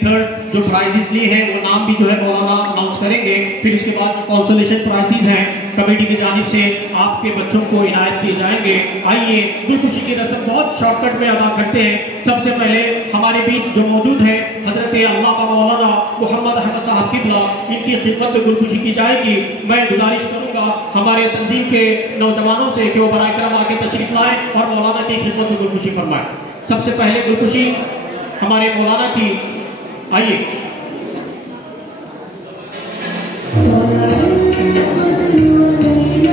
Third जो prices लिए हैं वो नाम भी जो है मौलाना अनाउंस करेंगे। फिर उसके बाद कॉन्सोलेशन प्राइजेस हैं कमेटी की जानिब से आपके बच्चों को इनायत किए जाएंगे। आइए गुलखुशी की रस्म बहुत शॉर्टकट में अदा करते हैं। सबसे पहले हमारे बीच जो मौजूद है हजरत अल्लामा मौलाना मोहम्मद अहमद साहब किबला, इनकी खिदमत में गुलखुशी की जाएगी। मैं गुजारिश करूंगा हमारे तंजीम के नौजवानों से कि वो बराए करम आके तशरीफ लाएं और मौलाना की खिदमत में गुलखुशी फरमाएं। सबसे पहले गुलखुशी हमारे मौलाना की, आइए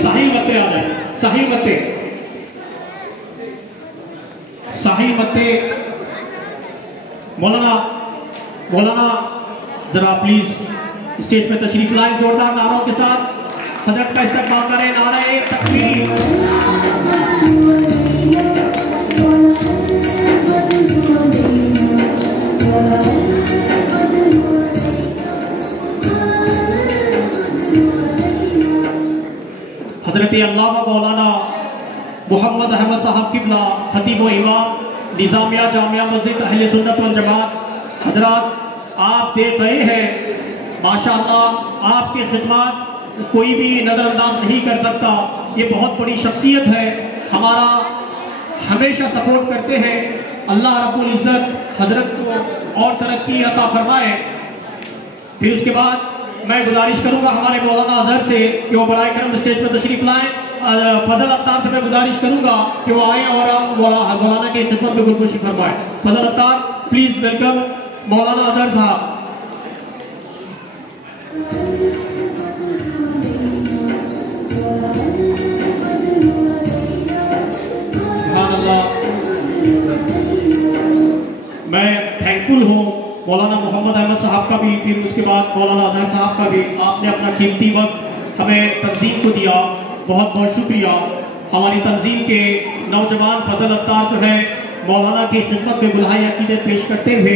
साहिल मत्ते आ जाए, साहिल मत्ते, साहिल मत्ते। मौलाना जरा प्लीज स्टेज पे तशरीफ लाएं जोरदार नारों के साथ हजरत का इस्तकबाल करें। नारे तकबीर। हजरत अल्लामा मौलाना मोहम्मद अहमद साहब किबला, खतीब व इमाम निज़ामिया जामिया मस्जिद अहले सुन्नत वल जमात। हजरात आप देख रहे हैं माशाअल्लाह आपकी खिदमत कोई भी नज़रअंदाज नहीं कर सकता। ये बहुत बड़ी शख्सियत है, हमारा हमेशा सपोर्ट करते हैं। अल्लाह रब्बुल इज़्ज़त हजरत को और तरक्की अता फरमाए। फिर उसके बाद मैं गुजारिश करूंगा हमारे मौलाना अजहर से कि वो बराए करम स्टेज पर तशरीफ लाएं। फजल अख्तार से मैं गुजारिश करूंगा कि वो आए और मौलाना की खिदमत में गुलखुशी फरमाएं। फजल अख्तार प्लीज वेलकम मौलाना अजहर साहब। मैं थैंकफुल हूँ मौलाना मोहम्मद अहमद साहब का भी, फिर उसके बाद मौलाना अजहर साहब का भी। आपने अपना कीमती वक्त हमें तंजीम को दिया, बहुत बहुत शुक्रिया। हमारी तंजीम के नौजवान फजल अख्तार जो है मौलाना की खिदमत में गुलाहे अकीदत पेश करते हुए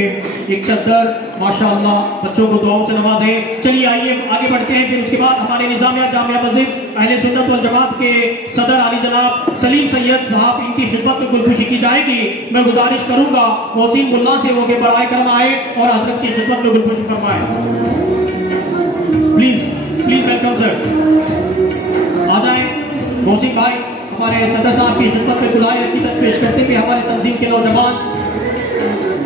एक चद्दर माशाअल्लाह बच्चों को दुआओं से नवाजें। चलिए आइए आगे बढ़ते हैं। फिर उसके बाद हमारे निज़ामिया जामिया मस्जिद अहले सुन्नत वल जमात के सदर आली जनाब सलीम सैयद साहब, इनकी खिदमत में गुलखुशी की जाएगी। मैं गुजारिश करूंगा मोहसिन मुल्ला से वो के बराए करम आए और हजरत की खिदमत में गुलखुशी फरमाए। प्लीज प्लीज वेलकम सर, आ जाए मोहसिन भाई। हमारे सदर साहब की खिदमत में गुलाहे अकीदत पेश करते हुए हमारे तंजीम के नौजवान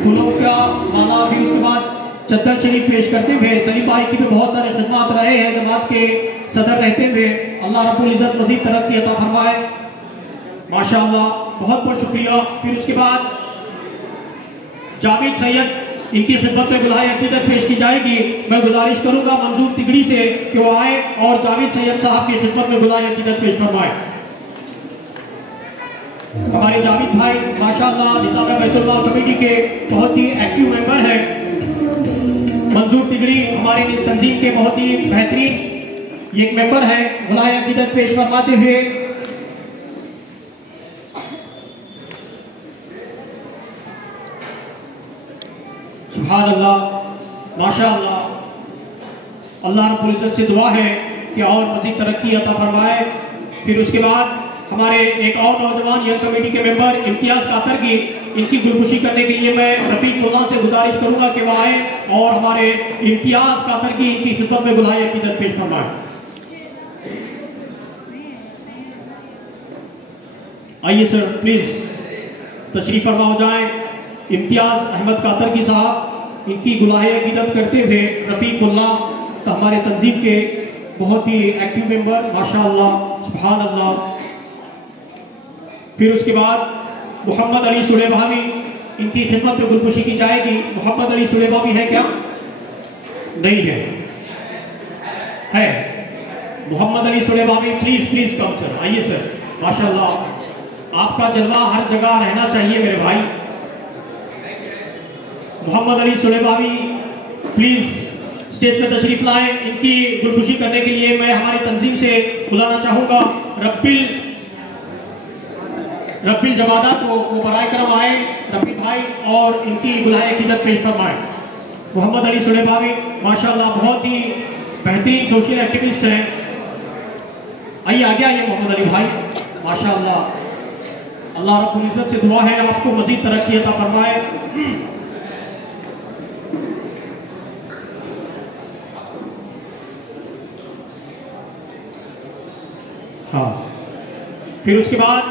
फूलों का माला, फिर उसके बाद चद्दर शरीफ पेश करते हुए सलीम भाई की भी बहुत सारे खिदमत रहे हैं जमात के सदर रहते हुए। अल्लाह रब्बुल इज़्ज़त मज़ीद तरक्की अता फरमाए माशाअल्लाह, बहुत बहुत शुक्रिया। फिर उसके बाद जावेद सैयद, इनकी खिदमत में गुलाहे अकीदत पेश की जाएगी। मैं गुजारिश करूंगा मंजूर तिगड़ी से कि वो आए और जावेद सैयद साहब की खिदमत में गुलाहे अकीदत पेश फरमाए। हमारे जावेद भाई माशाअल्लाह निज़ामिया बैतुल्लाह कमेटी के बहुत ही एक्टिव मेंबर हैं। मंजूर तिगड़ी हमारे तंजीम के बहुत ही बेहतरीन एक मेंबर है। गुलाहे अकीदत पेश फरमाते हुए सुभान अल्लाह माशाअल्लाह, अल्लाह रब्बुल इज़्ज़त से दुआ है कि और मज़ीद तरक्की अता फरमाए। फिर उसके बाद हमारे एक और नौजवान यंग कमेटी के मेंबर इम्तियाज कातर की, इनकी गुलखुशी करने के लिए मैं रफीक मुल्ला से गुजारिश करूंगा कि वह आए और हमारे इम्तियाज कातर की इनकी खिदमत में गुलाहे अकीदत पेश फरमाएं। आइए सर प्लीज तशरीफ फरमा हो जाएं। इम्तियाज अहमद कातर की साहब, इनकी गुलाहे अकीदत करते हुए रफीक मुल्ला तो हमारे तंजीम के बहुत ही एक्टिव मेंबर माशाअल्लाह सुभान अल्लाह। फिर उसके बाद मोहम्मद अली सुलेभावी, इनकी खिदमत में गुलखुशी की जाएगी। मोहम्मद अली सुलेभावी है क्या? नहीं है, है Mohammad Ali Sulebhavi, please please come sir, आइए सर। माशाअल्लाह आपका जलवा हर जगह रहना चाहिए मेरे भाई। मोहम्मद अली सुलेभावी प्लीज स्टेज पर तशरीफ लाएं। इनकी गुलखुशी करने के लिए मैं हमारी तंजीम से बुलाना चाहूंगा रब्बिल जमादार को, वो बराए करम आए रब्बिल भाई और इनकी गुलाहे अकीदत पेश फरमाएं। मोहम्मद अली सुलेभावी माशाअल्लाह बहुत ही बेहतरीन सोशल एक्टिविस्ट हैं। आइए आगे आइए मोहम्मद अली भाई माशाअल्लाह। अल्लाह रब्बुल इज़्ज़त से दुआ है आपको मज़ीद तरक्की अता फरमाए। हाँ, फिर उसके बाद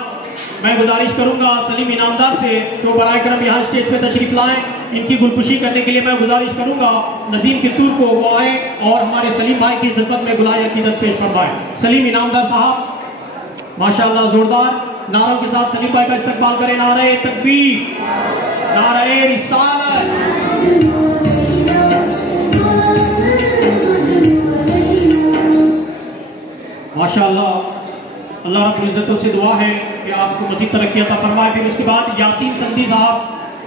मैं गुजारिश करूंगा सलीम इनामदार से तो बराए करम यहाँ स्टेज पे तशरीफ लाएं। इनकी गुलपुशी करने के लिए मैं गुजारिश करूंगा नजीम कित्तूर को वो आए और हमारे सलीम भाई की खिदमत में गुलाय अकीदत पेश फरमाए। सलीम इनामदार साहब माशाअल्लाह जोरदार नारों के साथ सलीम भाई का इस्तकबाल करें। नारे तकबीर, नारे रिसालत। माशाअल्लाह, अल्लाह रब्बुल इज्जतों से दुआ है कि आपको मजीद तरक्की अता फरमाए। फिर उसके बाद यासीन संधी साहब,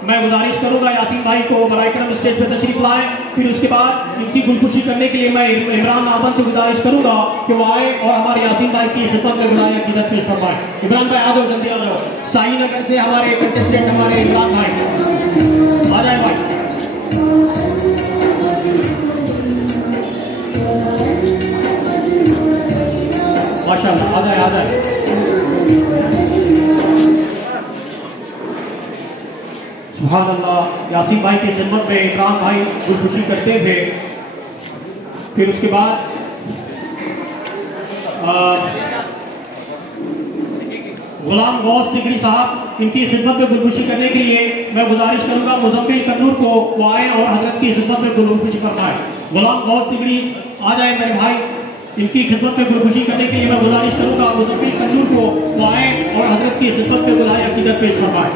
मैं गुजारिश करूंगा यासीन भाई को बराए करम स्टेज पर तशरीफ लाएं। फिर उसके बाद इनकी गुलपुशी करने के लिए मैं इमरान नादन से गुजारिश करूंगा कि वो आए और हमारे यासीन भाई की खिदमत में गुलाय अकीदत पेश फरमाए। इमरान भाई आ जाओ, जल्दी आ जाओ। साई नगर से हमारे कंटेस्टेंट हमारे इमरान भाई आ जाए भाई। माशाअल्लाह, आ जाए आ जाए। सुभान अल्लाह, यासीन भाई की खिदमत में इमरान भाई गुलपुशी करते थे। फिर उसके बाद गुलाम गौस तिगड़ी साहब, इनकी खिदमत में गुलपुशी करने के लिए मैं गुजारिश करूंगा मुजम्मिल कन्नूर को वो आए और हजरत की खिदमत में गुलपुशी फरमाए। गुलाम गौस तिगड़ी आ जाए मेरे भाई, इनकी खिदमत में गुलपुशी करने के लिए मैं गुजारिश करूंगा मुजम्मिल कन्नूर को वो आए और हजरत की खिदमत में गुलाय अकीदत पेश फरमाए।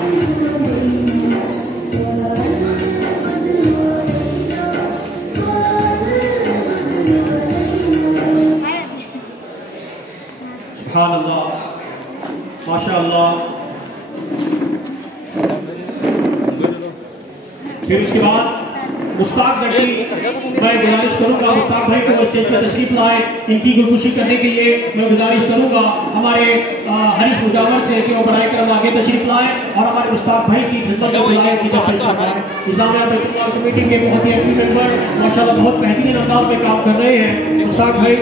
सुभान अल्लाह, माशाअल्लाह। फिर उसके बाद मुश्ताक गढ़ी, मैं गुजारिश करूंगा मुश्ताक भाई को स्टेज पर तशरीफ लाए। इनकी गुलपुशी करने के लिए मैं गुजारिश करूंगा हमारे हरीश मुजावर से कि वो बराए करम आगे तशरीफ लाए और हमारे मुश्ताक भाई की खिदमत में बुलाए की निजामिया बैतुल्लाह कमेटी के बहुत ही एक्टिव मेंबर माशाल्लाह बहुत बेहतरीन अंदाज में काम कर रहे हैं मुश्ताक भाई।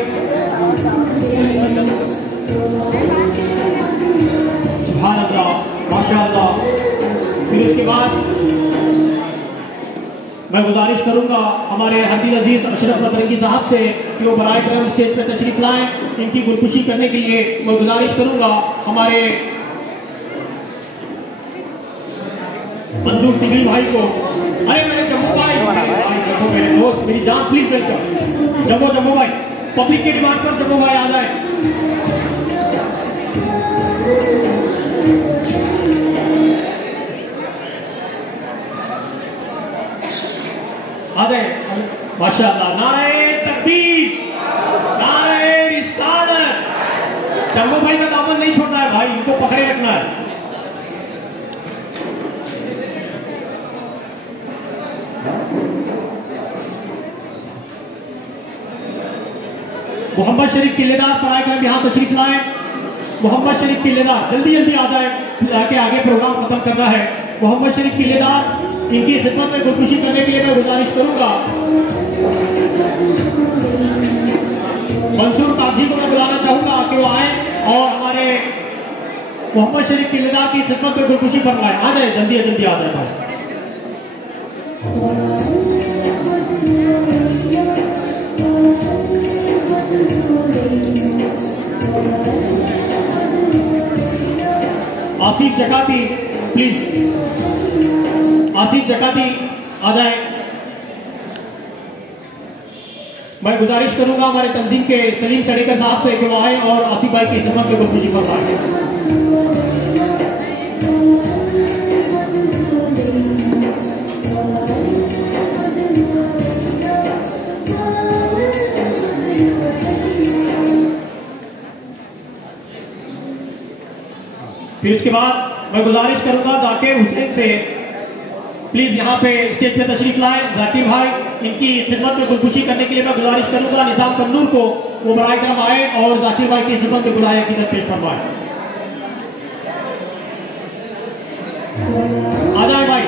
सुभान अल्लाह, माशाअल्लाह। फिर उसके बाद मैं गुजारिश करूंगा हमारे हरदिल अजीज अशरफ बदरंगी साहब से कि वो बराए करम स्टेज पर तशरीफ लाएं। इनकी गुलपुशी करने के लिए मैं गुजारिश करूंगा हमारे मंजूर तिगड़ी भाई को। अरे मेरे जम्मू भाई, मेरे दोस्त, मेरी जान, प्लीज वेलकम। जम्मू भाई, पब्लिक की डिमांड पर जम्मू भाई आ जाए। माशाअल्लाह, नारे तकबीर, नारे रिसालत। जम्मू भाई का दामन नहीं छोड़ना है भाई, इनको पकड़े रखना है। मोहम्मद शरीफ किलेदार पराए करम यहाँ तशरीफ लाए। मोहम्मद शरीफ किलेदार जल्दी जल्दी आ जाए, ताकि आगे प्रोग्राम खत्म करना है। मोहम्मद शरीफ किलेदार, इनकी खिदमत में गुलपुशी करने के लिए मैं गुजारिश करूंगा मंसूर काजी को मैं बुलाना चाहूंगा कि वो आए और हमारे मोहम्मद शरीफ किलेदार की खिदमत में गुलपुशी फरमाए। आ जाए, जल्दी जल्दी आ जाए। आसिफ जकाती, प्लीज आसिफ जकाती आ जाए। मैं गुजारिश करूंगा हमारे तंजीम के सलीम सड़ेकर साहब से कि वो आए और आसिफ भाई की खिदमत में गुलपुशी फरमाए। फिर उसके बाद मैं गुजारिश करूंगा जाकिर हुसैन से, प्लीज यहाँ पे स्टेज पे तशरीफ लाए जाकिर भाई। इनकी खिदमत में गुलपुशी करने के लिए मैं गुजारिश करूंगा निजाम कन्नूर को वो बराए करम आए और जाकिर भाई की खिदमत में बुलाए की पेश फरमाए। आ जाए भाई,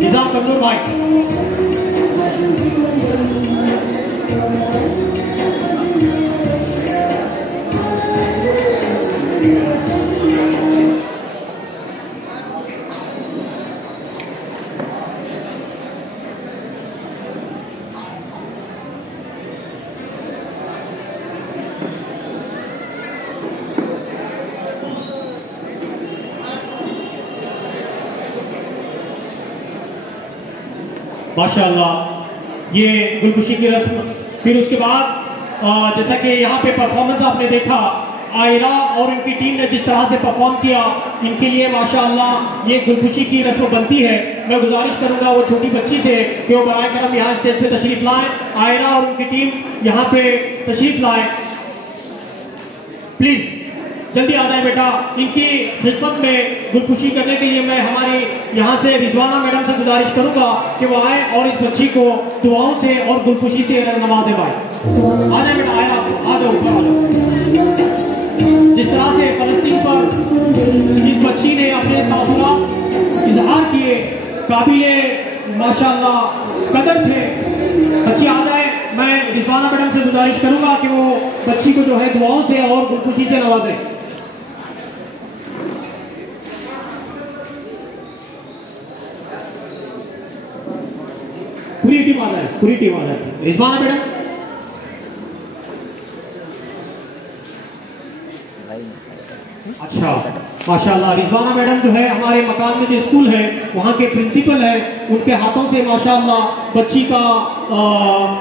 निजाम कन्नूर भाई। माशाअल्लाह ये गुलकुशी की रस्म। फिर उसके बाद जैसा कि यहाँ पे परफॉर्मेंस आपने देखा, आयरा और इनकी टीम ने जिस तरह से परफॉर्म किया, इनके लिए माशाअल्लाह ये गुलकुशी की रस्म बनती है। मैं गुजारिश करूंगा वो छोटी बच्ची से कि वो बराए करम यहाँ स्टेज पे तशरीफ लाएं। आयरा और उनकी टीम यहाँ पे तशरीफ लाएं, प्लीज जल्दी आ जाए बेटा। इनकी खिदमत में गुलकुशी करने के लिए मैं हमारी यहाँ से रिजवाना मैडम से गुजारिश करूंगा कि वो आए और इस बच्ची को दुआओं से और गुलकुशी से नवाजे पाए। आ जाए बेटा, आए आ जाओ, ऊपर आ जाओ। जिस तरह से फलस्तीन पर इस बच्ची ने अपने तासुरात इजहार किए, काबिले माशाअल्लाह कदर थे। बच्ची आ जाए, मैं रिजवाना मैडम से गुजारिश करूंगा कि वो बच्ची को जो है दुआओं से और गुलकुशी से नवाजे। पूरी टीम आ जाए, पूरी टीम आ जाए। रिजवाना मैडम, अच्छा माशाल्लाह रिजवाना मैडम जो है हमारे मकान में जो स्कूल है वहाँ के प्रिंसिपल है, उनके हाथों से माशाल्लाह बच्ची का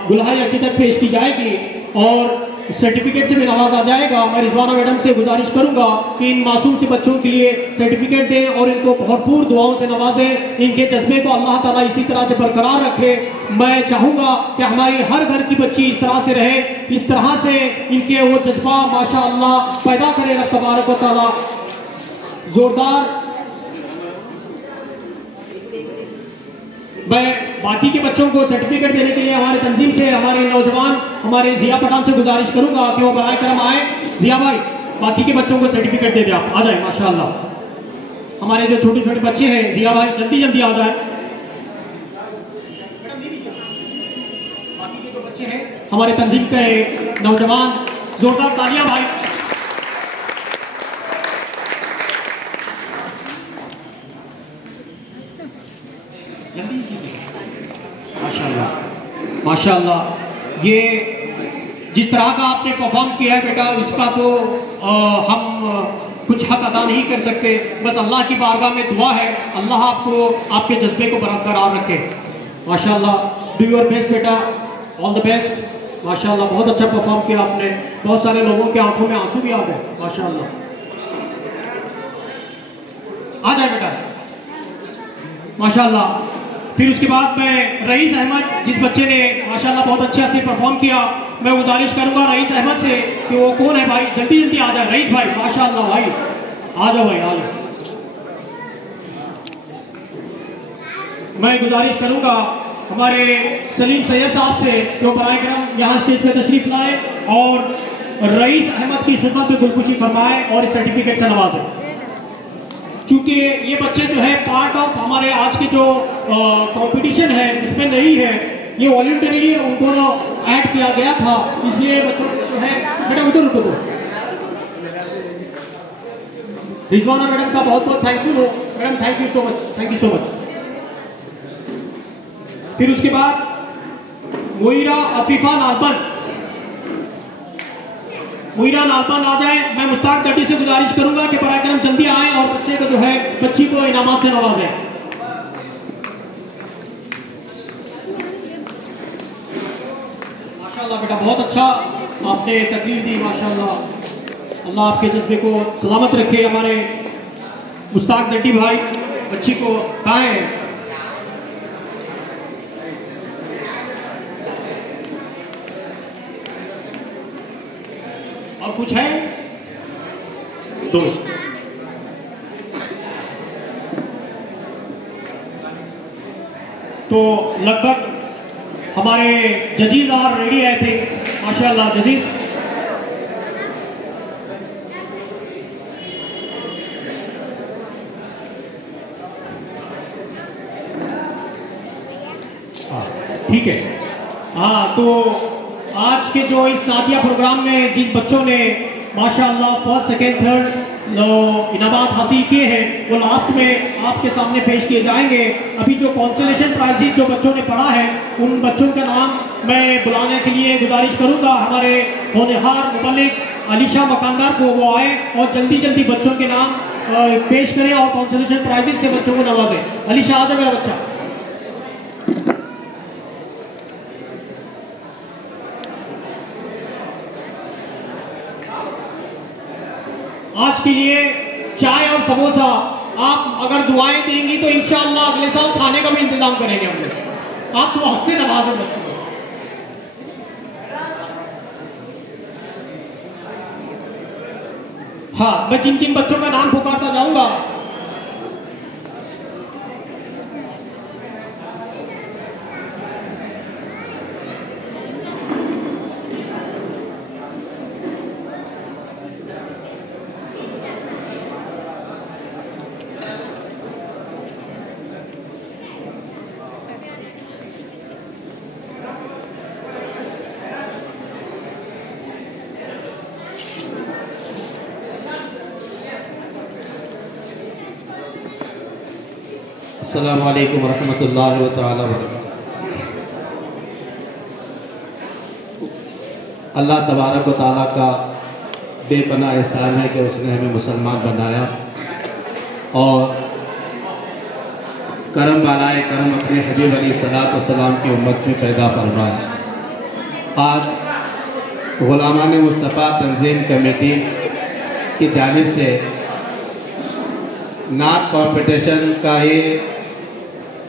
गुलाहे अकीदत पेश की जाएगी और सर्टिफिकेट से भी नवाजा जाएगा। मैं रिजवाना मैडम से गुजारिश करूंगा कि इन मासूम से बच्चों के लिए सर्टिफिकेट दें और इनको भरपूर दुआओं से नवाजें। इनके जज्बे को अल्लाह ताला इसी तरह से बरकरार रखे। मैं चाहूंगा कि हमारी हर घर की बच्ची इस तरह से रहे, इस तरह से इनके वो जज्बा माशाअल्लाह पैदा करेगा तबारक व तआला। जोरदार। मैं बाकी के बच्चों को सर्टिफिकेट देने के लिए हमारे तंजीम से हमारे नौजवान हमारे जिया पठान से गुजारिश करूंगा कि वो बराए करम आए। जिया भाई, बाकी के बच्चों को सर्टिफिकेट दे दे, आप आ जाए। माशाअल्लाह हमारे जो छोटे छोटे बच्चे हैं, जिया भाई जल्दी जल्दी आ जाए। बाकी के जो बच्चे हैं हमारे तंजीम के नौजवान, जोरदार तालियां भाई। माशाल्लाह माशाल्लाह, ये जिस तरह का आपने परफॉर्म किया है बेटा, इसका तो हम कुछ हक अदा नहीं कर सकते। बस अल्लाह की बारगाह में दुआ है, अल्लाह आपको आपके जज्बे को बरकरार रखे। माशाल्लाह, डू योर बेस्ट बेटा, ऑल द बेस्ट। माशाल्लाह बहुत अच्छा परफॉर्म किया आपने, बहुत सारे लोगों के आंखों में आंसू भी आ गए। माशाल्लाह, आ जाए बेटा। माशाल्लाह। फिर उसके बाद मैं रईस अहमद, जिस बच्चे ने माशाल्लाह बहुत अच्छे से परफॉर्म किया, मैं गुजारिश करूंगा रईस अहमद से कि वो कौन है भाई, जल्दी जल्दी आ जाए। रईस भाई माशाल्लाह भाई, आ जाओ भाई, आ जाओ। मैं गुजारिश करूंगा हमारे सलीम सैयद साहब से कि वो बराए करम यहाँ स्टेज पे तशरीफ लाए और रईस अहमद की खिदमत में गुलकुशी फरमाए और इस सर्टिफिकेट से नवाजे। चूंकि ये बच्चे जो है पार्ट ऑफ हमारे आज के जो कंपटीशन है इसमें नहीं है, ये वॉलंटरीली उनको ऐड किया गया था, इसलिए बच्चों को जो है बेटा उधर रुको। तो रिजवाना मैडम का बहुत बहुत thank you madam, thank you so much, thank you so much. फिर उसके बाद मोइरा अफीफा नाजबन, मोइरा नाजबन आ जाए। मैं मुश्ताक दड्डी से गुजारिश करूंगा कि बराए करम जल्दी आए और बच्चे को जो है बच्ची को इनामात से नवाजें। माशाल्लाह बेटा बहुत अच्छा आपने तकरीर दी। माशाल्लाह, अल्लाह आपके जज्बे को सलामत रखे। हमारे मुश्ताक दड्डी भाई बच्ची को कहाँ है? और कुछ है? दो। तो लगभग हमारे जजीज और रेडी आए थे। माशाल्लाह जजीज, ठीक है। हाँ, तो आज के जो इस नादिया प्रोग्राम में जिन बच्चों ने माशाअल्लाह फर्स्ट सेकेंड थर्ड इनामात हासिल किए हैं, वो लास्ट में आपके सामने पेश किए जाएंगे। अभी जो कॉन्सोलेशन प्राइजेस जो बच्चों ने पढ़ा है, उन बच्चों का नाम मैं बुलाने के लिए गुजारिश करूंगा हमारे होनहार मुबल्लिग अलीशा मकानदार को, वो आए और जल्दी जल्दी बच्चों के नाम पेश करें और कॉन्सोलेशन प्राइजेस से बच्चों को नवाजें। अलीशा आ जाए मेरा बच्चा। आज के लिए चाय और समोसा आप अगर दुआएं देंगी तो इंशाअल्लाह अगले साल खाने का भी इंतजाम करेंगे हम लोग। आप दुआ से नवाजें बच्चों को। हाँ, मैं किन किन बच्चों का नाम पुकारता जाऊंगा। अस्सलामु अलैकुम वरहमतुल्लाहि तआला वबरकातुहू। अल्लाह तबारक व तआला का बेपनाह एहसान है कि उसने हमें मुसलमान बनाया और करम वालाए करम अपने हबीब अलैहिस्सलातु वस्सलाम की उम्मत में पैदा फरमाया। आज गुलामान मुस्तफ़ा तंजीम कमेटी की जानिब से नात कंपटीशन का ये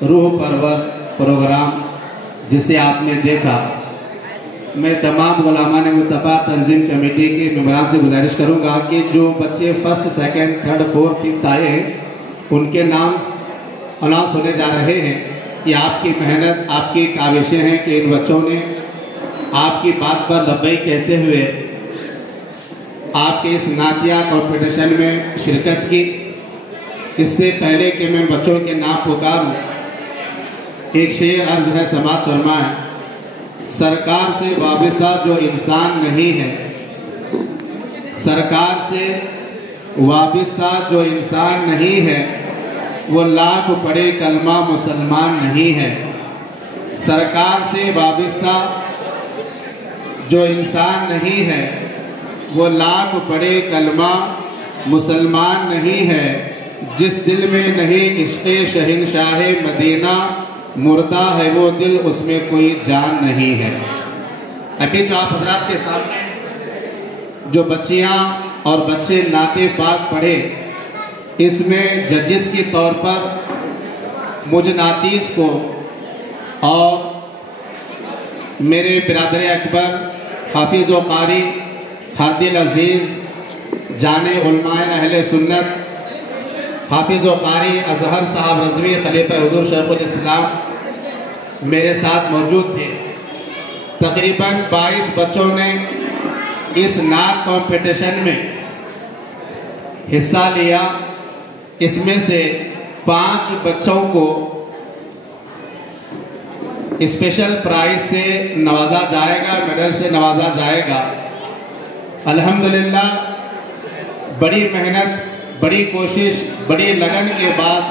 रूह परवर प्रोग्राम जिसे आपने देखा, मैं तमाम गुलामान मुस्तफ़ा तंजीम कमेटी के मेंबरान से गुजारिश करूंगा कि जो बच्चे first second third fourth fifth आए हैं उनके नाम अनाउंस होने जा रहे हैं। कि आपकी मेहनत, आपकी काविशें हैं कि इन बच्चों ने आपकी बात पर लब्बई कहते हुए आपके इस नातिया कंपटीशन में शिरकत की। इससे पहले कि मैं बच्चों के नाम पुकारूं, एक शेर अर्ज है, समाअत फरमाएं। सरकार से वाबस्ता जो इंसान नहीं है, सरकार से वाबस्ता जो इंसान नहीं है, वो लाख पढ़े कलमा मुसलमान नहीं है। सरकार से वाबस्ता जो इंसान नहीं है, वो लाख पढ़े कलमा मुसलमान नहीं है। जिस दिल में नहीं इश्क़े शहंशाह मदीना, मुर्दा है वो दिल, उसमें कोई जान नहीं है। अभी जो आप हज़रात के सामने जो बच्चियां और बच्चे नाते पाक पढ़े, इसमें जजिस के तौर पर मुझ नाचीज़ को और मेरे बिरादर अकबर हाफिज़ व कारी हादिल अज़ीज़ जाने उलमाए अहले सुन्नत हाफिज़ व कारी अज़हर साहब रज़वी खलीफा हुज़ूर शेखुल इस्लाम मेरे साथ मौजूद थे। तकरीबन 22 बच्चों ने इस नात कंपटीशन में हिस्सा लिया। इसमें से 5 बच्चों को स्पेशल प्राइज से नवाजा जाएगा, मेडल से नवाजा जाएगा। अल्हम्दुलिल्लाह, बड़ी मेहनत, बड़ी कोशिश, बड़ी लगन के बाद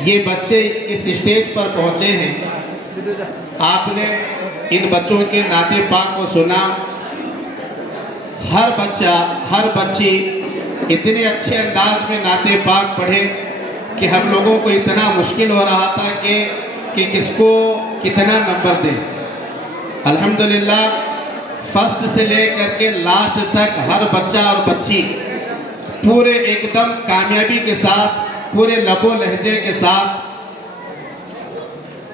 ये बच्चे इस स्टेज पर पहुंचे हैं। आपने इन बच्चों के नाते पाक को सुना। हर बच्चा, हर बच्ची इतने अच्छे अंदाज में नाते पाक पढ़े कि हम लोगों को इतना मुश्किल हो रहा था कि किसको कितना नंबर दें। अल्हम्दुलिल्लाह, फर्स्ट से लेकर के लास्ट तक हर बच्चा और बच्ची पूरे एकदम कामयाबी के साथ, पूरे लबो लहजे के साथ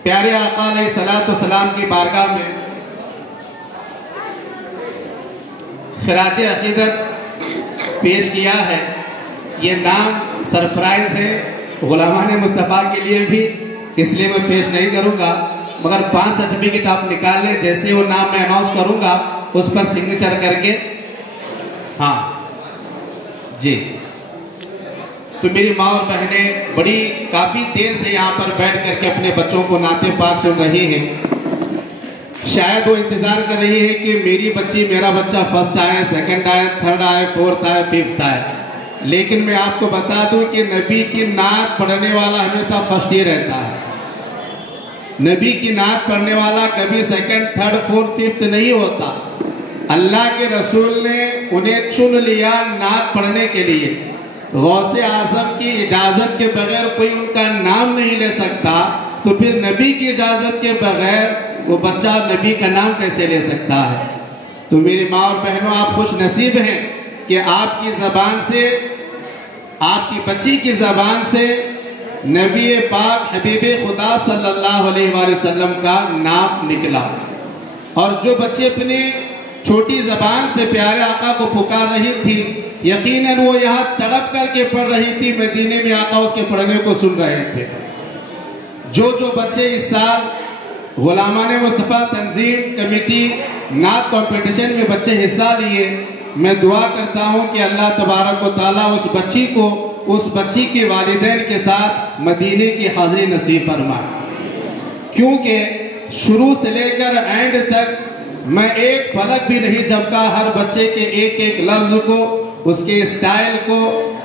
प्यारे आका अलैहिस्सलातु सलाम की बारगाह में खिराज अकीदत पेश किया है। ये नाम सरप्राइज है गुलामान मुस्तफ़ा के लिए भी, इसलिए मैं पेश नहीं करूंगा, मगर 5 सर्टिफिकेट आप निकाल लें। जैसे वो नाम मैं अनाउंस करूंगा उस पर सिग्नेचर करके। हाँ जी, तो मेरी माँ और बहनें बड़ी काफ़ी देर से यहाँ पर बैठ करके अपने बच्चों को नाते पाक सुन रही हैं। शायद वो इंतज़ार कर रही है कि मेरी बच्ची, मेरा बच्चा फर्स्ट आए, सेकंड आए, थर्ड आए, फोर्थ आए, फिफ्थ आए। लेकिन मैं आपको बता दूं कि नबी की नात पढ़ने वाला हमेशा फर्स्ट ही रहता है। नबी की नात पढ़ने वाला कभी सेकंड, थर्ड, फोर्थ, फिफ्थ नहीं होता। अल्लाह के रसूल ने उन्हें चुन लिया नात पढ़ने के लिए। गौसे आज़म की इजाज़त के बगैर कोई उनका नाम नहीं ले सकता, तो फिर नबी की इजाज़त के बगैर वो बच्चा नबी का नाम कैसे ले सकता है। तो मेरी माँ और बहनों, आप खुश नसीब हैं कि आपकी ज़बान से, आपकी बच्ची की ज़बान से नबी पाक हबीब खुदा सल्लल्लाहु अलैहि वसल्लम का नाम निकला। और जो बच्चे अपने छोटी ज़बान से प्यारे आका को पुकार रही थी, यकीनन वो यहाँ तड़प करके पढ़ रही थी, मदीने में आका उसके पढ़ने को सुन रहे थे। जो बच्चे इस साल गुलामान मुस्तफ़ा तंजीम कमेटी नात कंपटीशन में बच्चे हिस्सा लिए, मैं दुआ करता हूँ कि अल्लाह तबारक व तआला उस बच्ची को, उस बच्ची के वालिदैन के साथ मदीने की हाज़िरी नसीब फरमाए। क्योंकि शुरू से लेकर एंड तक मैं एक पलक भी नहीं झपका, हर बच्चे के एक एक लफ्ज़ को, उसके स्टाइल को,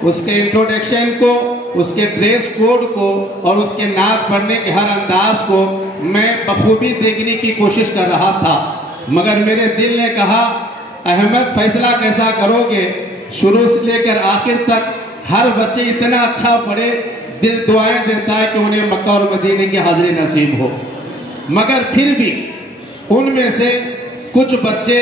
उसके इंट्रोडक्शन को, उसके ड्रेस कोड को और उसके नात पढ़ने के हर अंदाज को मैं बखूबी देखने की कोशिश कर रहा था। मगर मेरे दिल ने कहा, अहमद फैसला कैसा करोगे? शुरू से लेकर आखिर तक हर बच्चे इतना अच्छा पढ़े, दिल दुआएं देता है कि उन्हें मक्का और मदीने की हाज़िरी नसीब हो। मगर फिर भी उनमें से कुछ बच्चे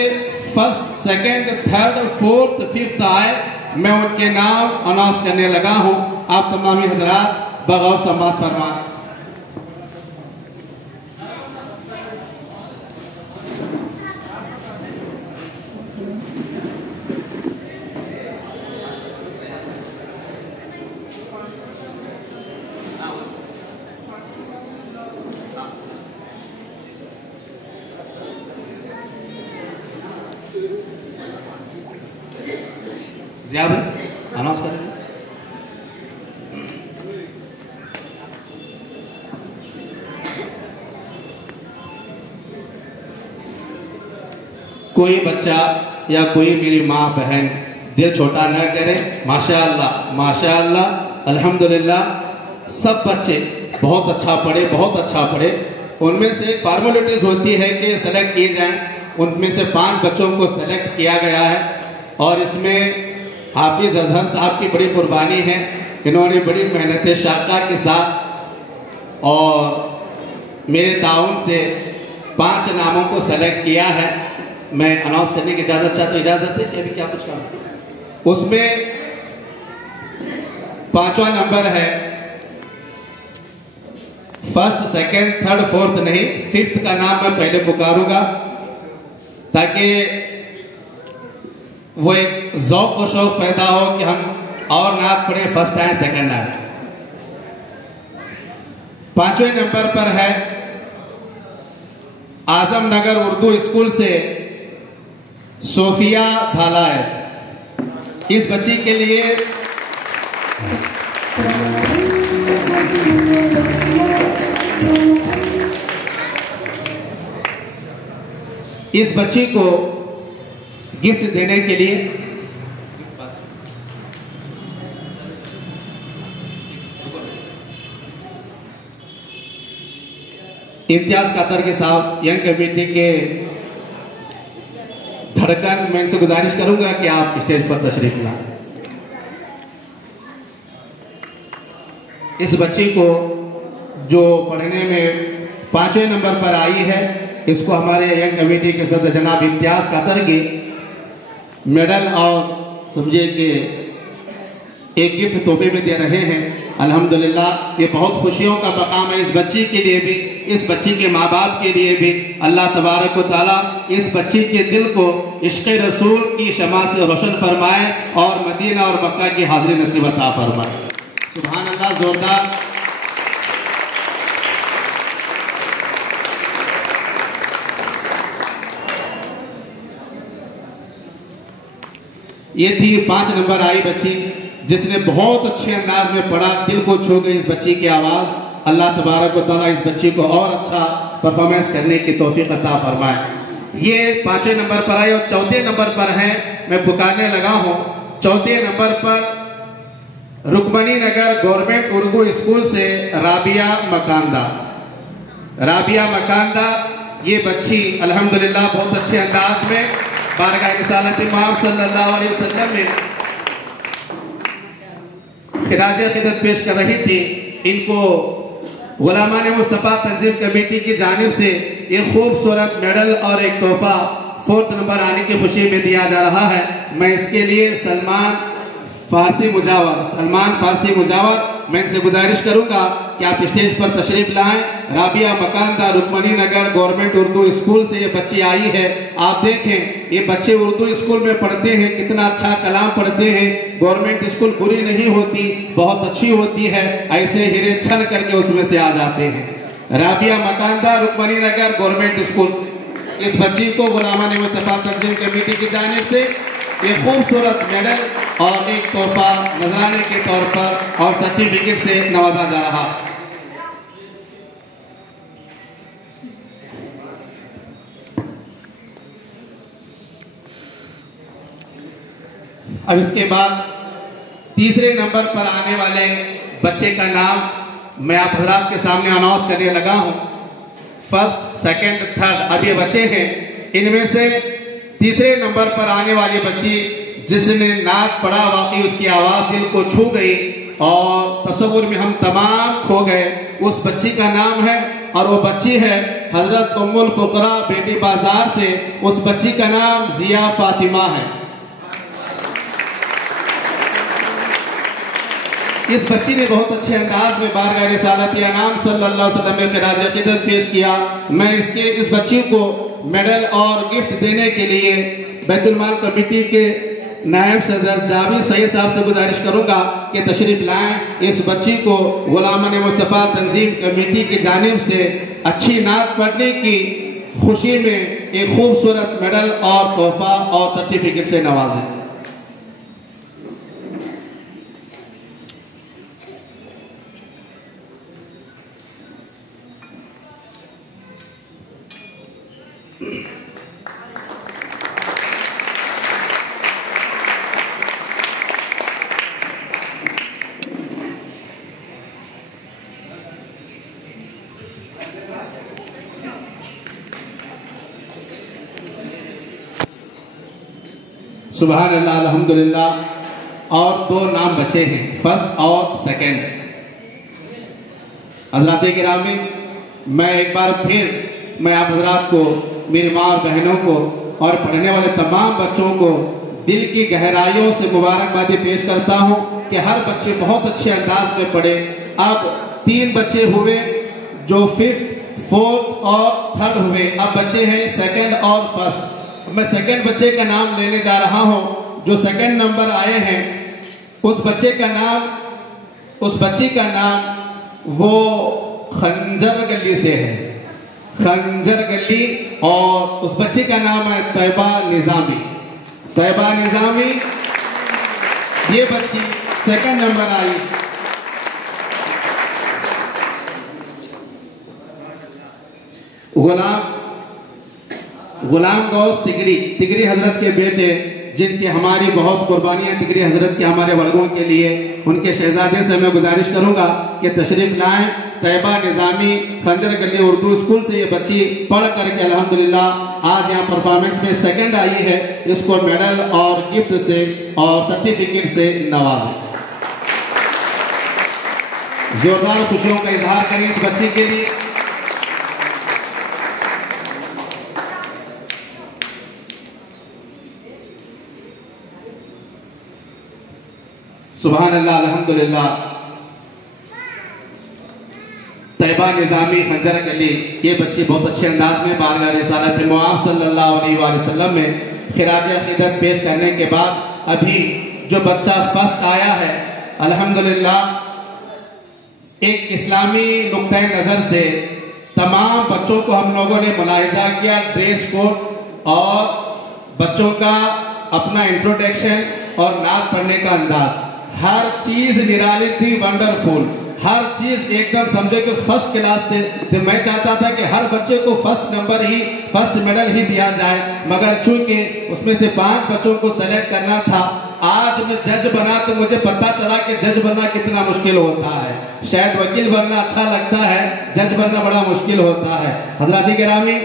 first, second, third, fourth, fifth आए। मैं उनके नाम अनाउंस करने लगा हूं। आप तमामी हजरात बगौर समात फरमाएं। जिया भाई अनाउंस करेंगे। कोई बच्चा या कोई मेरी माँ बहन दिल छोटा न करे। माशाअल्लाह माशाअल्लाह अल्हम्दुलिल्लाह सब बच्चे बहुत अच्छा पढ़े, बहुत अच्छा पढ़े। उनमें से फॉर्मेलिटीज होती है कि सेलेक्ट किए जाएं। उनमें से 5 बच्चों को सेलेक्ट किया गया है और इसमें हाफिज अजहर साहब की बड़ी कुर्बानी है। इन्होंने बड़ी मेहनत शाका के साथ और मेरे ताउन से 5 नामों को सेलेक्ट किया है। मैं अनाउंस करने की इजाज़त चाहता हूँ। इजाज़त है कि अभी क्या कुछ काम? उसमें 5वां नंबर है, फर्स्ट, सेकंड, थर्ड, फोर्थ नहीं, 5th का नाम मैं पहले पुकारूंगा ताकि वो एक ज़ौक़ और शौक़ पैदा हो कि हम और नात पढ़े, फर्स्ट आए, सेकंड आए। 5वें नंबर पर है आजम नगर उर्दू स्कूल से सोफिया धालायत। इस बच्ची के लिए इस बच्ची को गिफ्ट देने के लिए इम्तियाज कातर के साथ यंग कमेटी के धड़कन, मैं इनसे गुजारिश करूंगा कि आप स्टेज पर तशरीफ लाएं। इस बच्ची को जो पढ़ने में 5वें नंबर पर आई है, इसको हमारे यंग कमेटी के सदस्य जनाब इम्तियाज कातर की मेडल और समझिए कि एक गिफ्ट तोहफे में दे रहे हैं। अल्हम्दुलिल्लाह ये बहुत खुशियों का मकाम है इस बच्ची के लिए भी, इस बच्ची के माँ बाप के लिए भी। अल्लाह तबारक व तआला इस बच्ची के दिल को इश्क़ रसूल की शमा से रोशन फरमाए और मदीना और मक्का की हाज़िरी नसीब अता फरमाए। सुभान अल्लाह। जोरदार। ये थी 5 नंबर आई बच्ची जिसने बहुत अच्छे अंदाज में पढ़ा, दिल को छू गई इस बच्ची की आवाज़। अल्लाह तबारक व तआला इस बच्ची को और अच्छा परफॉर्मेंस करने की तौफीक अता फरमाए। ये 5वें नंबर पर आई और 4थे नंबर पर है, मैं पुकारने लगा हूँ। 4थे नंबर पर रुकमनी नगर गवर्नमेंट उर्दू स्कूल से राबिया मकांदा। राबिया मकांदा ये बच्ची अल्हम्दुलिल्लाह बहुत अच्छे अंदाज में बारगाह रिसालत इमाम सल्लल्लाहु अलैहि वसल्लम में खिराज खिदमत पेश कर रही थी। इनको गुलामान मुस्तफ़ा तंजीम कमेटी की जानिब से एक खूबसूरत मेडल और एक तोहफा 4th नंबर आने की खुशी में दिया जा रहा है। मैं इसके लिए सलमान फारसी मुजावर मैं इनसे गुजारिश करूंगा कि आप स्टेज पर तशरीफ लाएं। राबिया मकानदार रुक्मणी नगर गवर्नमेंट उर्दू स्कूल से ये बच्ची आई है। आप देखें ये बच्चे उर्दू स्कूल में पढ़ते हैं, कितना अच्छा कलाम पढ़ते हैं। गवर्नमेंट स्कूल बुरी नहीं होती, बहुत अच्छी होती है। ऐसे हीरे छन करके उसमें से आ जाते हैं। राबिया मकानदार रुक्मणी नगर गवर्नमेंट स्कूल से इस बच्ची को गुलामान मुस्तफा तंजीम कमेटी की जानिब से एक खूबसूरत मेडल और एक तोहफा नजराने के तौर पर और सर्टिफिकेट से नवाजा जा रहा। अब इसके बाद तीसरे नंबर पर आने वाले बच्चे का नाम मैं आप हजरात के सामने अनाउंस करने लगा हूं। फर्स्ट, सेकंड, थर्ड अब ये बच्चे हैं। इनमें से तीसरे नंबर पर आने वाली बच्ची जिसने नात पढ़ा, वाकई उसकी आवाज दिल को छू गई और तस्वुर में हम तमाम खो गए। उस बच्ची का नाम है और वो बच्ची है हजरत उम्मुल फुकरा बेटी बाजार से। उस बच्ची का नाम जिया फातिमा है। इस बच्ची ने बहुत अच्छे अंदाज में बारगाह रिसालत नाम सल्लल्लाहु अलैहि वसल्लम में खिराज अक़ीदत पेश किया। मैं इस बच्ची को मेडल और गिफ्ट देने के लिए बैतुल माल कमेटी के नायब सदर जावेद सैयद साहब से गुजारिश करूंगा कि तशरीफ लाएं। इस बच्ची को गुलामान मुस्तफा तंजीम कमेटी की जानिब से अच्छी नात पढ़ने की खुशी में एक खूबसूरत मेडल और तोहफा और सर्टिफिकेट से नवाजें। सुभान अल्लाह अल्हम्दुलिल्लाह। और 2 नाम बचे हैं, फर्स्ट और सेकंड। हज़रात गिरामी, मैं एक बार फिर मैं आप हजरात को, मेरी माँ और बहनों को और पढ़ने वाले तमाम बच्चों को दिल की गहराइयों से मुबारकबादी पेश करता हूँ कि हर बच्चे बहुत अच्छे अंदाज में पढ़े। अब 3 बच्चे हुए जो 5th, 4th और 3rd हुए। अब बच्चे हैं सेकंड और फर्स्ट। मैं सेकंड बच्चे का नाम लेने जा रहा हूं। जो सेकंड नंबर आए हैं उस बच्ची का नाम वो खंजर गली से है, खंजर गली। और उस बच्ची का नाम है तैयबा निजामी। तैयबा निजामी ये बच्ची सेकंड नंबर आई। गुलाम गौस तिगरी हजरत के बेटे, जिनकी हमारी बहुत कुर्बानियां तिगरी हजरत की हमारे वर्गों के लिए, उनके शहजादे से मैं गुजारिश करूंगा कि तशरीफ लाएं। तैयबा निजामी खंजर गली उर्दू स्कूल से ये बच्ची पढ़ करके अल्हम्दुलिल्लाह आज यहाँ परफॉर्मेंस में सेकंड आई है। इसको मेडल और गिफ्ट से और सर्टिफिकेट से नवाजें। जोरदार खुशियों का इजहार करें इस बच्ची के लिए। सुभान अल्लाह अल्हम्दुलिल्लाह। तैयबा निजामी खंजर गली ये बच्ची बहुत अच्छे अंदाज में बारगाह रिसालत मुआब सल्लल्लाहु अलैहि वसल्लम में खिराज अक़ीदत पेश करने के बाद अभी जो बच्चा फर्स्ट आया है, अल्हम्दुलिल्लाह एक इस्लामी नुक्ता नज़र से तमाम बच्चों को हम लोगों ने मुलाहिजा किया। ड्रेस कोड और बच्चों का अपना इंट्रोडक्शन और नात पढ़ने का अंदाज, हर चीज निराली थी, वंडरफुल। हर चीज एकदम समझे कि फर्स्ट क्लास थे। तो मैं चाहता था कि हर बच्चे को फर्स्ट नंबर ही, फर्स्ट मेडल ही दिया जाए, मगर चूंकि उसमें से 5 बच्चों को सेलेक्ट करना था। आज मैं जज बना तो मुझे पता चला कि जज बनना कितना मुश्किल होता है। शायद वकील बनना अच्छा लगता है, जज बनना बड़ा मुश्किल होता है। हज़रात गिरामी,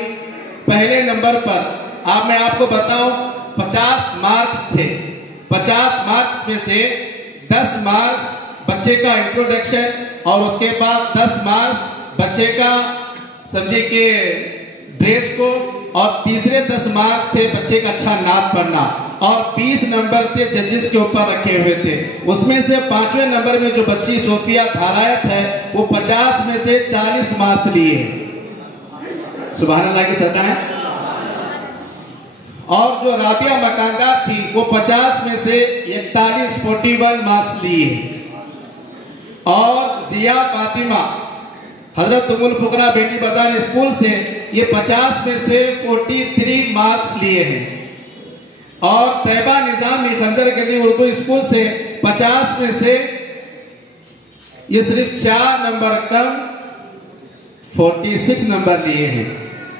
पहले नंबर पर अब मैं आपको बताऊं 50 मार्क्स थे। 50 मार्क्स में से 10 मार्क्स बच्चे का इंट्रोडक्शन और उसके बाद 10 मार्क्स बच्चे का समझे कि ड्रेस को और तीसरे 10 मार्क्स थे बच्चे का अच्छा नाप पढ़ना, और 20 नंबर थे जजेस के ऊपर रखे हुए थे। उसमें से 5वें नंबर में जो बच्ची सोफिया थारायत है वो 50 में से 40 मार्क्स लिए हैं। सुभान अल्लाह की सरकार। और जो राबिया मकानदार थी वो 50 में से 41 मार्क्स लिए। और जिया फातिमा हजरत उम्मुल फुकरा बेटी बदान स्कूल से ये 50 में से 43 मार्क्स लिए हैं। और तैयबा निजामी खंदर गली उर्दू स्कूल से 50 में से ये सिर्फ 4 नंबर कम 46 नंबर लिए हैं।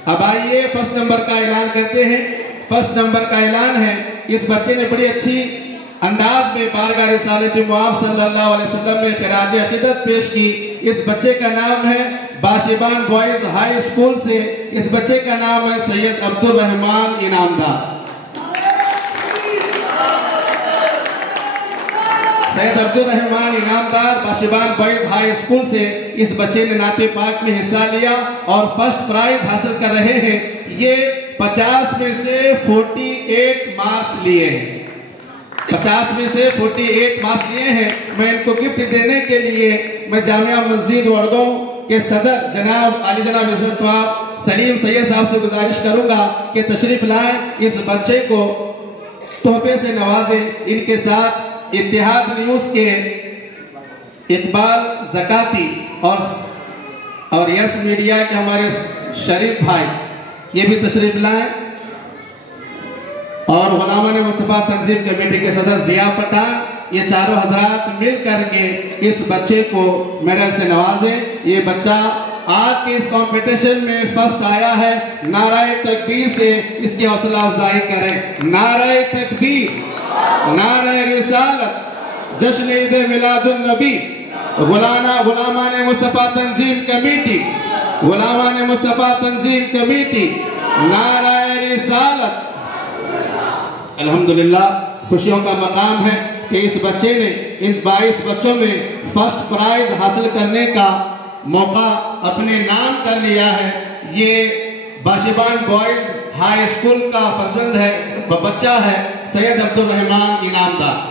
अब आइए फर्स्ट नंबर का ऐलान करते हैं। फर्स्ट नंबर का ऐलान है, इस बच्चे ने बड़ी अच्छी अंदाज में बारगाह रिसालत मुआब सल्लल्लाहु अलैहि वसल्लम में खिराज अकीदत पेश की। इस बच्चे का नाम है बाशिबान बॉयज हाई स्कूल से, इस बच्चे का नाम है Syed Abdul Rahman Inamdar. Syed Abdul Rahman Inamdar Bashiban boys high school से इस बच्चे ने नाते पाक में हिस्सा लिया और फर्स्ट प्राइज हासिल कर रहे हैं। ये 50 में से 48 मार्क्स लिए हैं। 50 में से 48 मार्क्स लिए हैं। मैं इनको गिफ्ट देने के लिए मैं जामिया मस्जिद वडगांव के सदर जनाब आली जनाब इज्जत सलीम सैयद साहब से गुजारिश करूंगा कि तशरीफ लाएं, इस बच्चे को तोहफे से नवाजें। इनके साथ इत्तेहाद न्यूज के इकबाल जकाती और यस मीडिया के हमारे शरीफ भाई ये भी तशरीफ लाएं, और गुलामान मुस्तफा तंजीम कमेटी के सदर जिया पठान, ये चारों हजरात मिल करके इस बच्चे को मेडल से नवाजें। ये बच्चा आज के इस कंपटीशन में फर्स्ट आया है। नाराए तकबीर से इसकी हौसला अफजाई करें। नाराए तकबीर, नाराए रिसालत, जश्न ईद मिलादुन नबी, गुलामान मुस्तफा तंजीम कमेटी, गुलामान मुस्तफा तंजीम कमेटी, नाराए रिसालत। अल्हम्दुलिल्लाह, खुशियों का मकाम है कि इस बच्चे ने इन 22 बच्चों में फर्स्ट प्राइज हासिल करने का मौका अपने नाम कर लिया है। ये बाशिबान बॉयज हाई स्कूल का फर्जंद है, बच्चा है सैयद अब्दुल रहमान इनामदार।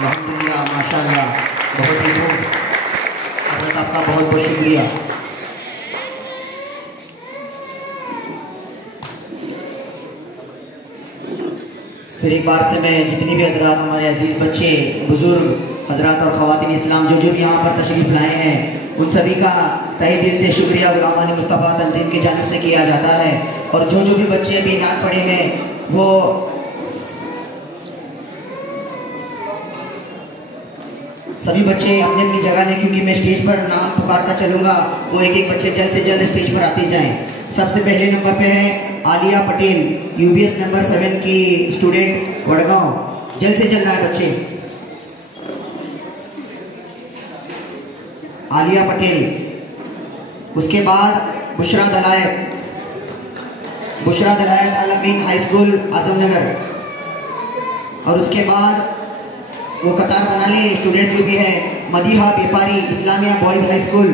अल्हम्दुलिल्लाह, माशाअल्लाह, बहुत ही खूब। हज़रत आपका बहुत बहुत शुक्रिया। फिर एक बार से मैं जितनी भी हजरात हमारे अजीज़ बच्चे बुज़ुर्ग हजरात और ख़वातीन इस्लाम जो भी यहाँ पर तशरीफ़ लाए हैं, उन सभी का तहे दिल से शुक्रिया गुलामान मुस्तफ़ा तंजीम की जानिब से किया जाता है। और जो भी बच्चे अभी नात पढ़े हैं वो सभी बच्चे अपनी अपनी जगह लें, क्योंकि मैं स्टेज पर नाम पुकारता चलूँगा, वो एक एक बच्चे जल्द से जल्द स्टेज पर आते जाएं। सबसे पहले नंबर पे है आलिया पटेल, UBS नंबर 7 की स्टूडेंट वडगांव। जल्द से जल्द आए बच्चे। आलिया पटेल। उसके बाद बुशरा दलायत अल अमीन हाई स्कूल आजमनगर। और उसके बाद वो कतार बना लिए स्टूडेंट्स जो भी है, मदीहा व्यापारी इस्लामिया बॉयज हाई स्कूल,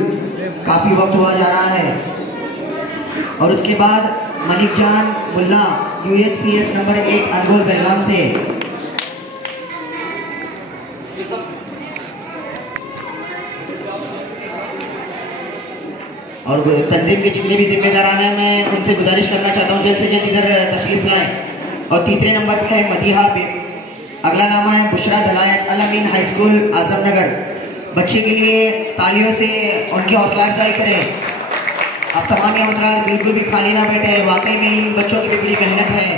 काफ़ी वक्त हुआ जा रहा है। और उसके बाद मलिक जान मुल्ला UHPS नंबर 8 अनगोल बेलगाम से। और तंजीम के जितने भी जिम्मेदारान हैं, मैं उनसे गुजारिश करना चाहता हूँ जल्द से जल्द इधर तशरीफ लाएं। और तीसरे नंबर पर है मदीहा, अगला नाम है बुशरा दलायत अल अमीन हाई स्कूल आजमनगर। बच्चे के लिए तालियों से उनकी हौसला अफजाई करें। अब तमाम हजरात बिल्कुल भी खाली ना बैठे, वाकई में इन बच्चों की भी बड़ी मेहनत है।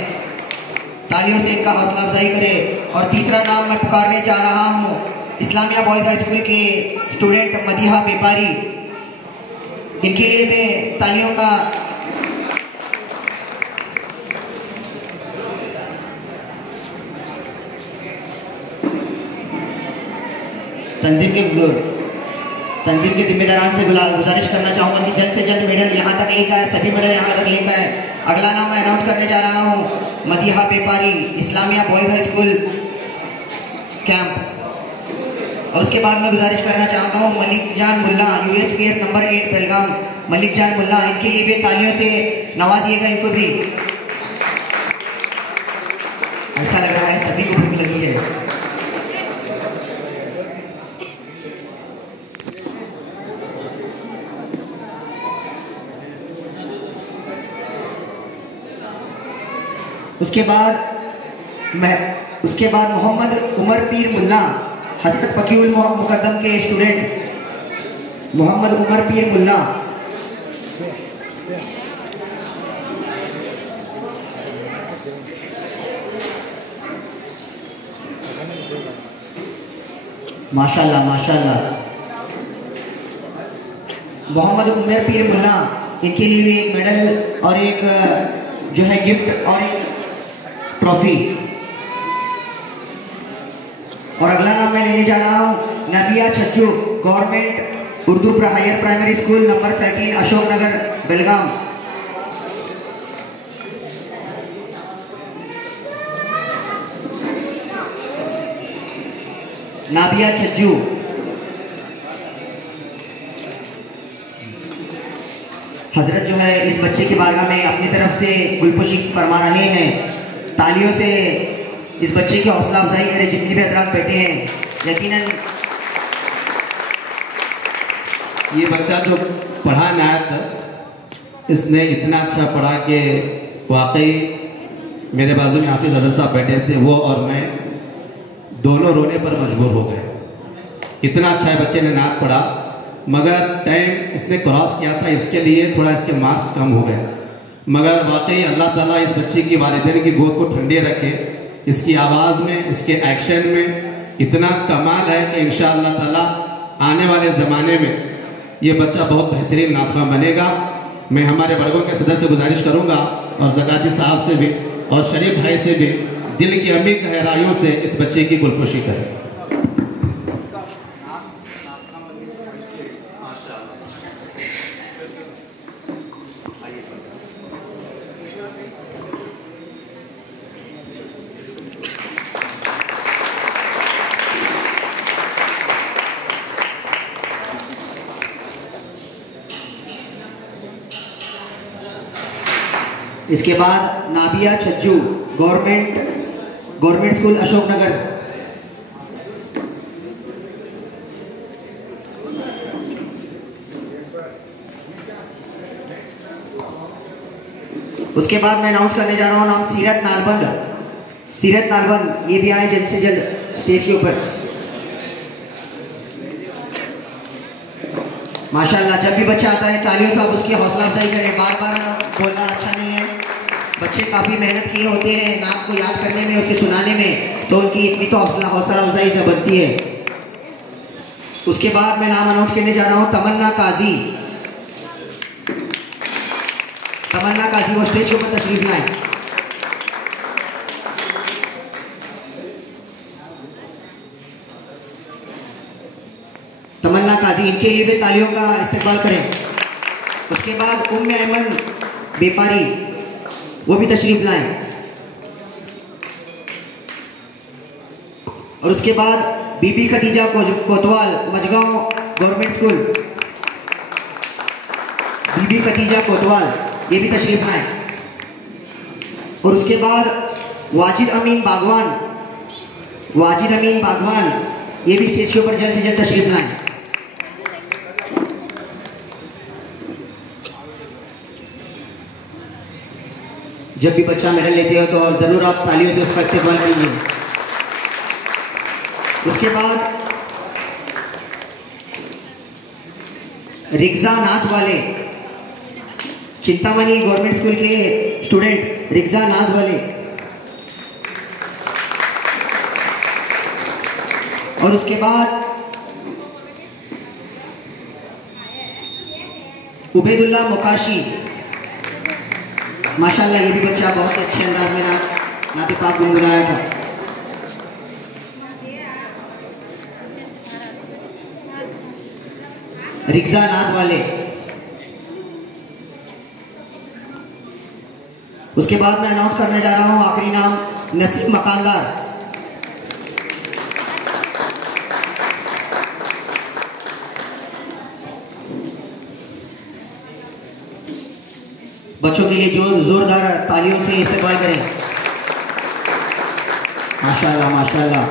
तालियों से इनका हौसला अफजाई करें। और तीसरा नाम मैं पुकारने जा रहा हूँ इस्लामिया बॉयज हाई स्कूल के स्टूडेंट मदीहा व्यापारी। इनके लिए मैं तालियों का तंजीम के तंजीम के जिम्मेदारान से गुजारिश करना चाहूँगा कि जल्द से जल्द मेडल यहाँ तक लेकर आए, सभी मेडल यहाँ तक लेकर आए। अगला नाम मैं अनाउंस करने जा रहा हूँ मदीहा बेपारी, Islamia boys high school camp. और उसके बाद मैं गुजारिश करना चाहता हूँ मलिक जान मुल्ला, USPS नंबर 8 बेलगाम, मलिक जान मुल्ला, इनके लिए भी तालियों से नवाजिएगा इनको भी। ऐसा लग रहा है सभी को भूख लगी है। उसके बाद मोहम्मद उमर पीर मुल्ला, हजरत फकीउल मुकद्दम के स्टूडेंट मोहम्मद उमर पीर मुल्ला। माशाल्लाह माशाल्लाह। मोहम्मद उमर पीर मुल्ला, इनके लिए भी एक मेडल और एक जो है गिफ्ट और एक ट्रॉफी। और अगला नाम मैं लेने जा रहा हूँ Nabiya Chhajju, government Urdu higher primary school number 13 Ashok Nagar Belgaum. Nabiya Chhajju, हजरत जो है इस बच्चे की बारगाह में अपनी तरफ से गुलपोशी फरमा रहे हैं। तालियों से इस बच्चे की हौसला अफजाई करें जितने भी हजरात बैठे हैं। यकीनन ये बच्चा जो पढ़ा नायत, इसने इतना अच्छा पढ़ा कि वाकई मेरे बाजू में हाफिज हजरत साहब बैठे थे, वो और मैं दोनों रोने पर मजबूर हो गए। इतना अच्छा बच्चे ने नात पढ़ा, मगर टाइम इसने क्रॉस किया था, इसके लिए थोड़ा इसके मार्क्स कम हो गए। मगर वाकई अल्लाह ताला इस बच्चे की वालिदैन की गोद को ठंडे रखे। इसकी आवाज़ में, इसके एक्शन में इतना कमाल है कि इंशाअल्लाह ताला आने वाले ज़माने में ये बच्चा बहुत बेहतरीन नातख़्वां बनेगा। मैं हमारे बड़ों के सदस्य से गुजारिश करूँगा और ज़काती साहब से भी और शरीफ भाई से भी दिल की अमीर गहराइयों से इस बच्चे की गुलपोशी करें। इसके बाद नाबिया छज्जू, गवर्नमेंट स्कूल अशोकनगर। उसके बाद मैं अनाउंस करने जा रहा हूँ नाम सीरत नालबंद, ये भी आए जल्द से जल्द स्टेज के ऊपर। माशाल्लाह, जब भी बच्चा आता है तालियों से आप उसकी हौसला अफजाई करें। बार बार बोलना अच्छा नहीं है। बच्चे काफ़ी मेहनत किए होते हैं नात को याद करने में, उसे सुनाने में, तो उनकी इतनी तो हौसला अफजाई से बनती है। उसके बाद मैं नाम अनाउंस करने जा रहा हूँ तमन्ना काजी, वो स्टेज के ऊपर तशरीफ लाएं। तमन्ना काजी, इनके लिए भी तालियों का इस्तेमाल करें। उसके बाद उम्मे ऐमन बेपारी, वो भी तशरीफ लाएं। और उसके बाद बीबी खदीजा कोतवाल, मजगांव गवर्नमेंट स्कूल, बीबी खदीजा कोतवाल, ये भी तशरीफ लाएं। और उसके बाद वाजिद अमीन बागवान, ये भी स्टेज के ऊपर जल्द से जल्द तशरीफ लाएं। जब भी बच्चा मेडल लेते हो तो जरूर आप तालियों से उसका इस्तेमाल कीजिए। उसके बाद रिक्जा नाज वाले, चिंतामणि गवर्नमेंट स्कूल के स्टूडेंट रिक्जा नाज वाले। और उसके बाद उबैदुल्ला मुकाशी, माशाल्लाह ये भी बच्चा बहुत ही अच्छे अंदाज में नाते पाक गुनगुनाया था। रिक्जा नाज वाले। उसके बाद मैं अनाउंस करने जा रहा हूं आखिरी नाम नसीब मकानदार। बच्चों के लिए जो जोरदार तालियों से इस्तेमाल करें। माशाल्लाह माशाल्लाह।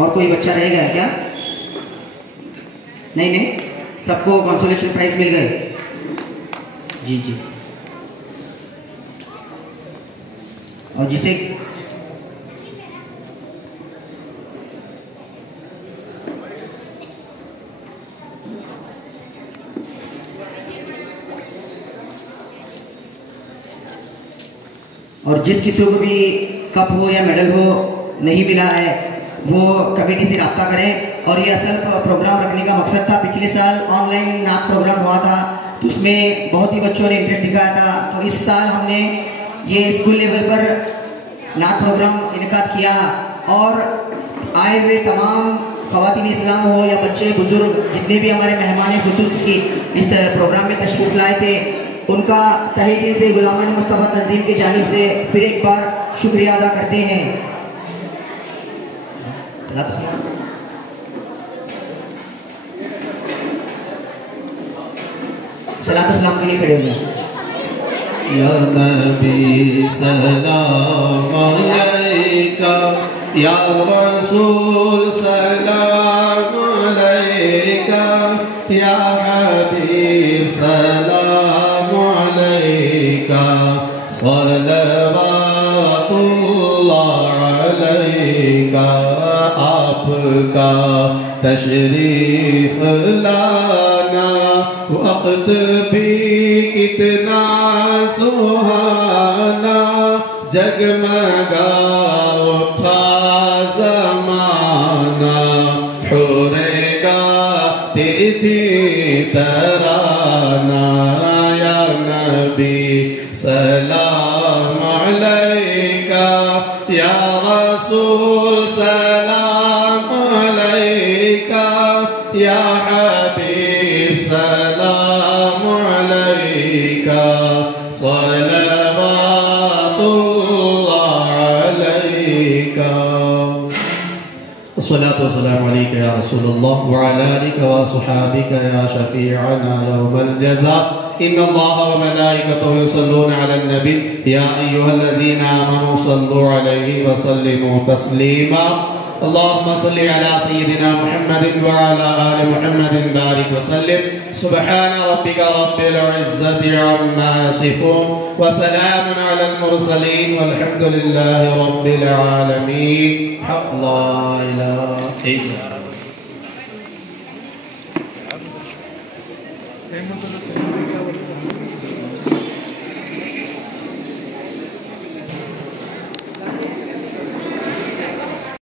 और कोई बच्चा रहेगा क्या? नहीं नहीं, सबको कंसोलेशन प्राइज मिल गए। जी जी। और जिसे और जिस किसी को भी कप हो या मेडल हो नहीं मिला है वो कमेटी से रब्ता करें। और ये असल प्रोग्राम रखने का मकसद था, पिछले साल ऑनलाइन नात प्रोग्राम हुआ था तो उसमें बहुत ही बच्चों ने इंटरेस्ट दिखाया था। तो इस साल हमने ये स्कूल लेवल पर नात प्रोग्राम इनकाद किया और आए हुए तमाम ख़वातीन इस्लाम हो या बच्चे बुजुर्ग जितने भी हमारे मेहमान खुसूस की इस प्रोग्राम में तशरीफ लाए थे उनका तहे दिल से गुलामान मुस्तफ़ा तंजीम की जानिब से फिर एक बार शुक्रिया अदा करते हैं। सलात सलाम के लिए खड़े हो जाए। या नबी सलाम अलैका, या रसूल सलाम अलैका, या हबीब सलाम अलैका, सलवातुल्लाह अलैका। आपका तशरीफ लाना वक्त भी कितना सुहाना, जगमगा उठा ज़माना, हुरेगा तिथि तराना। या नबी सलाम अलैका, या रसूल सलाम अलैका, या हबीब सलाम अलैका, सलवातुल्लाह अलैका। अस्सलातु वस्सलामु अलैका या रसूलल्लाह व अला आलिका व अस्हाबिका या शफीअना यौमल जज़ा। इन्नल्लाहा व मलाइकतहु युसल्लूना अलन नबी या अय्युहल्लज़ीना आमनू सल्लू अलैहि व सल्लिमू तस्लीमा। अल्लाहुम्मा सल्लि अला सय्यिदिना मुहम्मदिन व अला आलि मुहम्मदिन बारिक व सल्लिम। सुब्हान रब्बिका रब्बिल इज्जति अम्मा यसिफून व सलामुन अलल मुरसलीन वल्हम्दुलिल्लाहि रब्बिल आलमीन। ला इलाहा इल्लल्लाह।